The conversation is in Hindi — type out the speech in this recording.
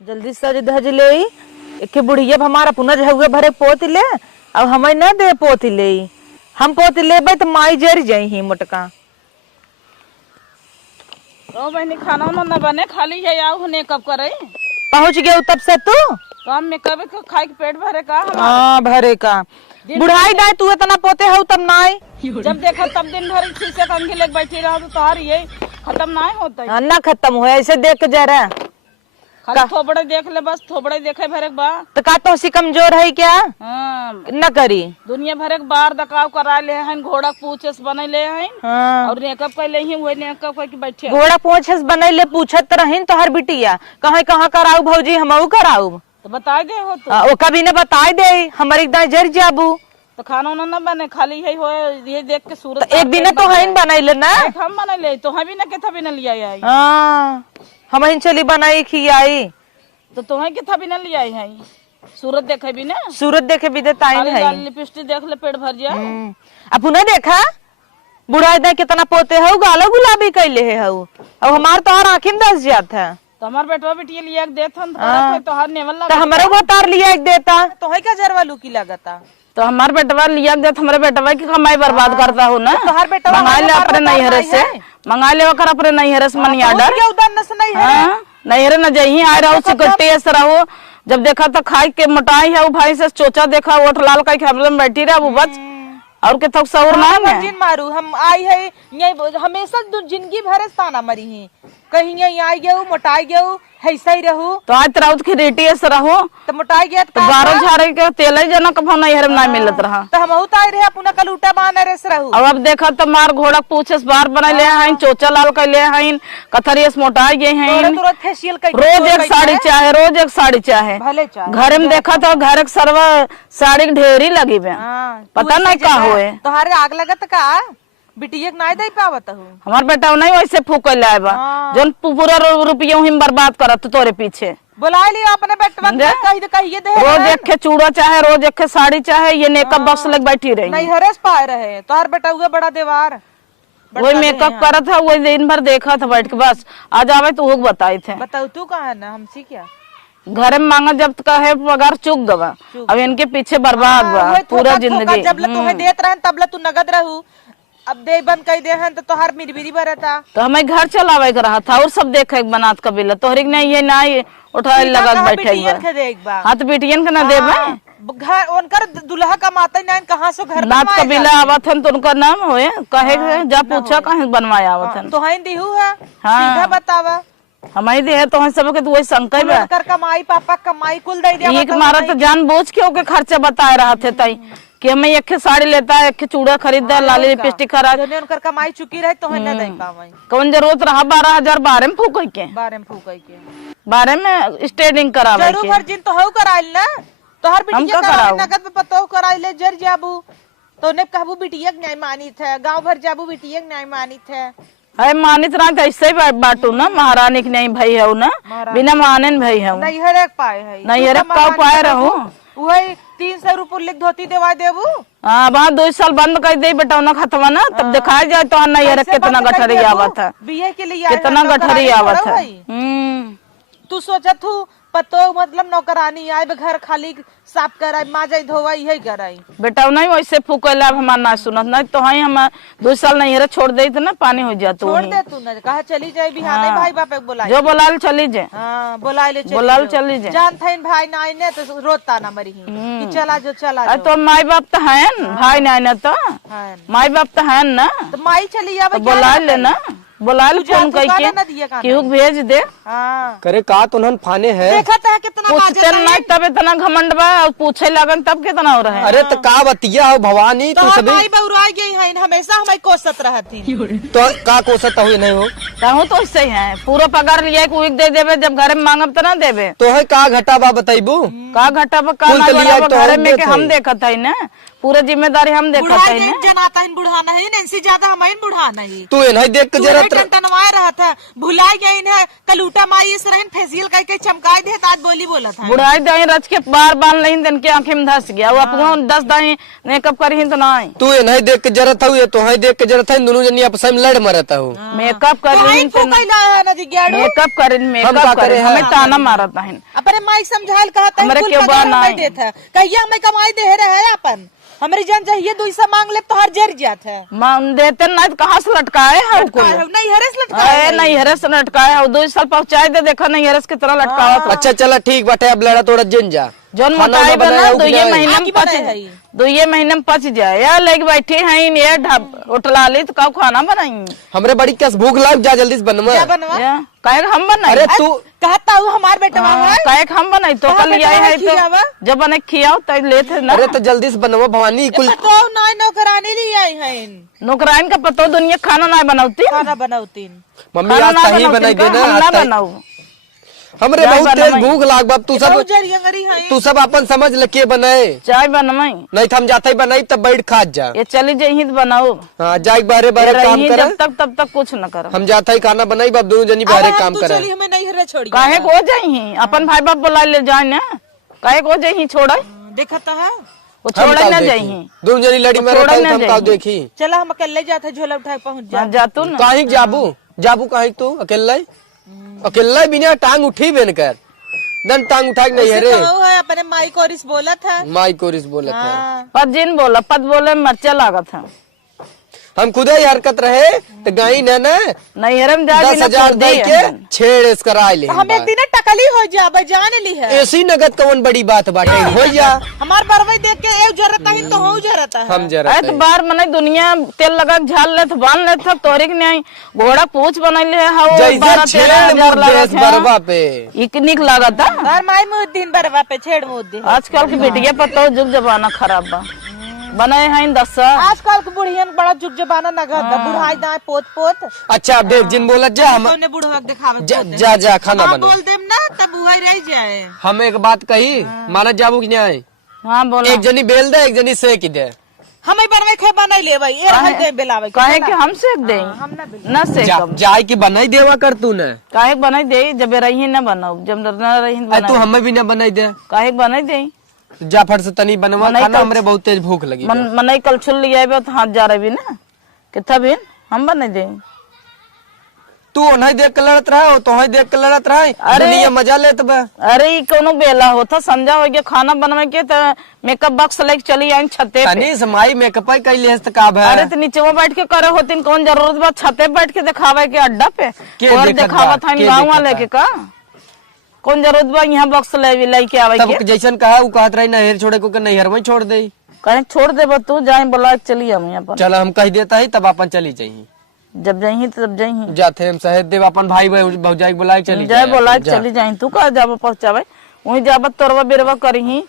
जल्दी सज धज ले एक बुढ़िया हमारा पुनः हुए भरे पोत ले अब हमें न दे पोत ले हम पोत लेबे तो माई जर जाई मोटका। ओ बहनी खाना न बने खाली है आओ हुने कब करे पहुंच गए तब से तू काम में कब खाए के पेट भरे का हाँ भरे का बुढ़ाई दाई तू इतना पोते हो तब नाई जब देखा तब दिन भर शीशे कंघी लेके बैठी रहा तो तार ये खत्म ना होता ना खत्म हो ऐसे देख के जरा खाली थोबड़े देख ले बस थोबड़े देखे भरे बा तो का तो सी कमजोर है क्या न करी दुनिया भरे के बार दकाव करा ले हैं घोड़ा पूछस बने ले हैं और मेकअप कर ले ही वही मेकअप करके बैठे घोड़ा पूछस बने ले पूछत रहीन तो हर बिटिया कहाँ कराऊ भौजी हमऊ कराऊ तो बता दे हो तो वो कभी न बताए दे हमारे एकदम जर जाबू तो खाना उना न बने खाली है हो ये देख के सूरत तो एक दिन तो है बनाइले ना हम बना ले तो हम भी न के भी न लिया आई हम चली बनाई खियाई तो तुम्हें के भी न लिया है सूरत देखे भी ना सूरत देखे भी देता है लिपस्टिक देख ले पेट भर जाए अब उन्हें देखा बुढ़ा दे कितना पोते हो गालो गुलाबी कैले है अब हमार तो और आँखिन दस जात है तो हमार बेटवा बेटी लिया एक देता तो हर नेवल तो हमारे वो तार लिया एक देता तो है क्या जरवा लू की लगता तो हमारे बेटवा लिया देता हमारे बेटवा की कमाई बर्बाद करता हो ना तो हर बेटा मंगा ले अपने नैहरे से मंगा ले कर अपने नैहरे से मनी आर्डर नैहरे न जही आ रहा सिकट्टी ऐसा रहो जब देखा तो खाई के मोटाई है वो भाई से चोचा देखा ओठ लाल का खेमले में बैठी रहा वो बच और के थक सौर ना है मारू हम आई है यही हमेशा जिंदगी भरे ताना मरी है कहीं यही आई गए मोटाई गए ऐसा ही रहू तो आज राउत की रेटी ऐसा रहो तो मोटाई गया तो बारह झारे के तेल ही जना कब नैहर में ना मिलत रहा तो हम उतार रहे अपना कल उल्टा बांध रे रहू अब देखा तो मार घोड़ा पूछे बार बना ले हैं चोचा लाल कर ले हैं कथरियस मोटाई गए हैं तुरंत फेशियल रोज एक साड़ी चाहे रोज एक साड़ी चाहे घर में देखा तो घर के सर्व साड़ी ढेरी लगी बे पता नहीं का हुए तुम्हारे आग लगत का बिटिया नहीं दे पावत हूँ हमार बेटा नहीं वैसे फूक लाए बा जन पूरा रुपया ही बर्बाद करत तोरे पीछे बुला लिया अपने बेटवा कहिए दे रोज एक के चूड़ा चाहे रोज एक के साड़ी चाहे ये मेकअप बॉक्स लग बैठी रही नहीं हरेस पाए रहे तोहर बेटा हुआ बड़ा देवार वही मेकअप करा था वही दिन भर देखा था बैठ के बस आज आवे तो वो बताए थे बताओ तू कहाँ है ना हमसे क्या घर में मांगा जब का है पगार चुक गवा अब इनके पीछे बर्बाद हुआ पूरा जिंदगी जब तुम्हें देत रहे तब तू नगद रहू अब दे बंद कर दे हैं तो तोहर मिरबिरी बरता तो हमें घर चलावे के रहा था और सब देखे बनात कबीला तोहरी ने ये ना उठाए लगा बैठे हाँ तो बेटियन के ना दे घर उनकर दुल्हा कमाते नहीं कहाँ से घर नाथ कबीला आवत है तो उनका नाम होए कहे जा पूछा कहीं बनवाया आवत है तो है दिहू है सीधा बतावा हमारी दे है तो सब के तो वही संकट कर कमाई पापा कमाई कुल दे दिया एक मारा तो जान बूझ के ओके खर्चा बताए रहा थे तई कि हमें एक साड़ी लेता है एक चूड़ा खरीदा लाली लिपस्टिक खरीद उनकर कमाई चुकी रहे तो न दे पावे कौन जरूरत रहा 12,000 बारे में फूक के बारे में स्टेडिंग करावे के जरूर जिन तो हो कराइल ना तो हर बिटिया का नगद पे पतो कराइले जर जाबू तो ने कहबू बिटिया न्याय मानी थे गांव भर जाबू बिटिया न्याय मानी थे अरे मानित रहा ऐसे ही बाटू ना महारानी के नहीं भाई है ना बिना माने भाई है नहीं हर पाए है नहीं हर पाए रहो वही 300 रुपये लिख धोती देवा देबू हाँ वहाँ 2 साल बंद कर दे बेटा ना खत्म ना तब दिखाया जाए तो नहीं हर कितना गठरी आवत है बीए के लिए कितना गठरी आवत है तू सोचा तू पतो मतलब नौकरानी आए घर खाली साफ कराई माजाई धोवाई यही कराई बेटा नहीं वैसे फूकेला हमार ना सुनत नहीं तो है हम 2 साल नहीं हरे छोड़ दे ना पानी हो जाता छोड़ दे तू ना कहा चली जाए बिहाने भाई बाप बोला जो बोलाल चली जाए हाँ बोलाले चली जाए जान था भाई ना ने तो रोता ना मरी कि चला जो चला तो माई बाप तो है भाई ना तो माई बाप तो है ना तो माई चली जावे बोला ले ना बोला फोन करके क्यों भेज दे करे का तो फाने है देखा था कितना पूछते नहीं तब इतना घमंड बा पूछे लगन तब कितना हो रहा है अरे तो का बतिया हो भवानी तो सभी भाई बहुराई गई है हमेशा हमें कोसत रहती तो का कोसत हुई नहीं हो कहूँ तो इससे है पूरा पगार लिया एक वीक दे देवे जब घर में मांगब तो ना देवे तो है का घटा बा बताइबू का घटा बा का घर में के हम देखत है ना पूरा जिम्मेदारी हम देखते बुढ़ाई हैं नहीं जनाता है बुढ़ाना है इनसे ज्यादा हमारे बुढ़ाना है तू नहीं देख के जरा टनटनवाए रहा था भुलाई गई इन्हें कलूटा माई इस रहन फेसियल करके चमकाए दे आज बोली बोला था बुढ़ाई दाई रच के बार बार नहीं दिन के आंखें में धस गया वो अपना 10 दाई मेकअप करी तो ना तू नहीं देख के जरा था ये तो है देख के जरा था दोनों जनी आपस में लड़ मरता हूँ मेकअप कर रही मेकअप करे हमें ताना मारा था अपने माई समझाल कहता हमारे है क्यों बात ना है? देता कहिया हमें कमाई दे रहे है अपन हमारी जान चाहिए 200 मांग ले तो हर जर जात है मान देते ना तो कहाँ से लटकाए है नहीं हरस लटका नहीं हरस लटकाए है 2 साल पहुँचाए दे देखा नहीं हरस की तरह लटकावा था अच्छा चला ठीक बाटे अब लड़ा तोड़ा जिन जा जोन खाना मोटाई बनाया बना हो कि 2 नहीं? महीने में आगे पच बनाया है। 2 महीने में पच जाए यार लेके बैठे हैं ये उठला ली तो कब खाना बनाएंगे हमरे बड़ी कस भूख लाग जा जल्दी से बनवा क्या बनवा कहे हम बनाए अरे तू कहता हूँ हमारे बेटा है कहे हम बनाई तो कल बेटा आए है है खियावा? तो जब बने खियाओ तब लेते ना अरे तो जल्दी से बनवा भवानी कुल तो नाई नौकरानी ली आई है नौकराइन का पतो दुनिया खाना ना बनाती खाना बनाऊती मम्मी आज सही बनाई देना ना आज तक- बनाऊ हमरे चाय बहुत तेज बनवाई। भूख लाग बाप तू सब अपन समझ ल के बनाए चाय बनवाई नहीं तो हम जाते ही बनाई तब बैठ खा जा ये चली जाही तो बनाओ हाँ जाए बारे बारे काम रही करे जब तक तब तक कुछ न करो हम जाता ही खाना बनाई बाप दोनों जनी बाहर काम करे हमें नहीं हरे छोड़ी काहे को जाही अपन भाई बाप बुला ले जाए ना काहे को जाही छोड़ा देखा तो है वो छोड़ा ना जाही दोनों जनी लड़ी वो मारे छोड़ा ना हम जाही। काव देखी चला हम अकेले जाते झोला उठा के पहुंच जा जा तू ना काहे जाबू जाबू काहे तू अकेला अकेला बिना टांग उठी बेन कर दन टांग उठा के नहीं है रे है अपने माई को रिस बोला था माई कोरिस बोला था पद जिन बोला पद बोले मर्चा लागत है हम खुदे ही हरकत रहे तो गई न नहीं हरम जा 10,000 दे के छेड़ इस करा ले हम एक दिन टकली हो जा जान ली है ऐसी नगद कौन बड़ी बात बाटे हो जा हमार बरवई देख के एक जरूरत है तो हो जरूरत है हम जरा तो बार मने दुनिया तेल लगा के झाल ले तो बांध ले था तोरे के नहीं घोड़ा पूछ बना ले हाउ जैसे 12-13 छेड़ हजार मुद्देस लागत बरबा पे इकनिक लागत है और माई मुद्दीन बरवा पे छेड़ मुद्दीन आजकल की बेटिया पता जुग जमाना खराब बा बनाए हैं 10 आजकल के बुढ़ियन बड़ा जुग जबाना नगद बुढ़ाई दाए पोत पोत अच्छा अब देख जिन बोला जा हम हमने बुढ़वा के दिखावे जा खाना बना बोल देम ना तब वही रह जाए हम एक बात कही माना जाबू की नहीं हाँ बोला एक जनी बेल दे एक जनी सेक दे हमें बनवे खे बनाई लेबै ए रह दे बेलावे काहे कि हम सेक दे हम ना बेल न सेक जाए की बनाई देवा कर तू न काहे बनाई दे जब रही न बनाओ जब न रही तू बनाओ हमें भी न बनाई दे काहे बनाई दे जा फट से तनी बनवा बनाई खाना तो- हमरे बहुत तेज भूख लगी मनई कल छुल लिया तो हाथ जा रहे भी ना कितना भी हम बनाई दे तू नहीं देख के लड़त रहा तो ही देख के लड़त रहा अरे- दुनिया मजा लेत बा अरे ई कोनो बेला होता समझा हो गया खाना बनवे के तो मेकअप बॉक्स लेके चली आई छते पे तनी समाई मेकअप कैली हस्त का भा अरे तो नीचे बैठ के करे होती कौन जरूरत बा छते बैठ के दिखावे के अड्डा पे के और देखत दिखावा बा? था के गाँव देखत वाले बा? के का कौन जरूरत बा यहाँ बॉक्स लेके आवे तब के जैसन कहा वो कहत रही नहर छोड़े को नहर में छोड़ दे कहीं छोड़ दे तू जाए बोला के चली हम यहाँ पर चल हम कह देता ही तब अपन चली जाही जब जाही तो जब जाही जाते हम शहद देव अपन भाई भौजाई बुला के चली जाए बोला के चली जाही तू कहा जाब पहुँचावे वही जाब तोरवा बेरवा करी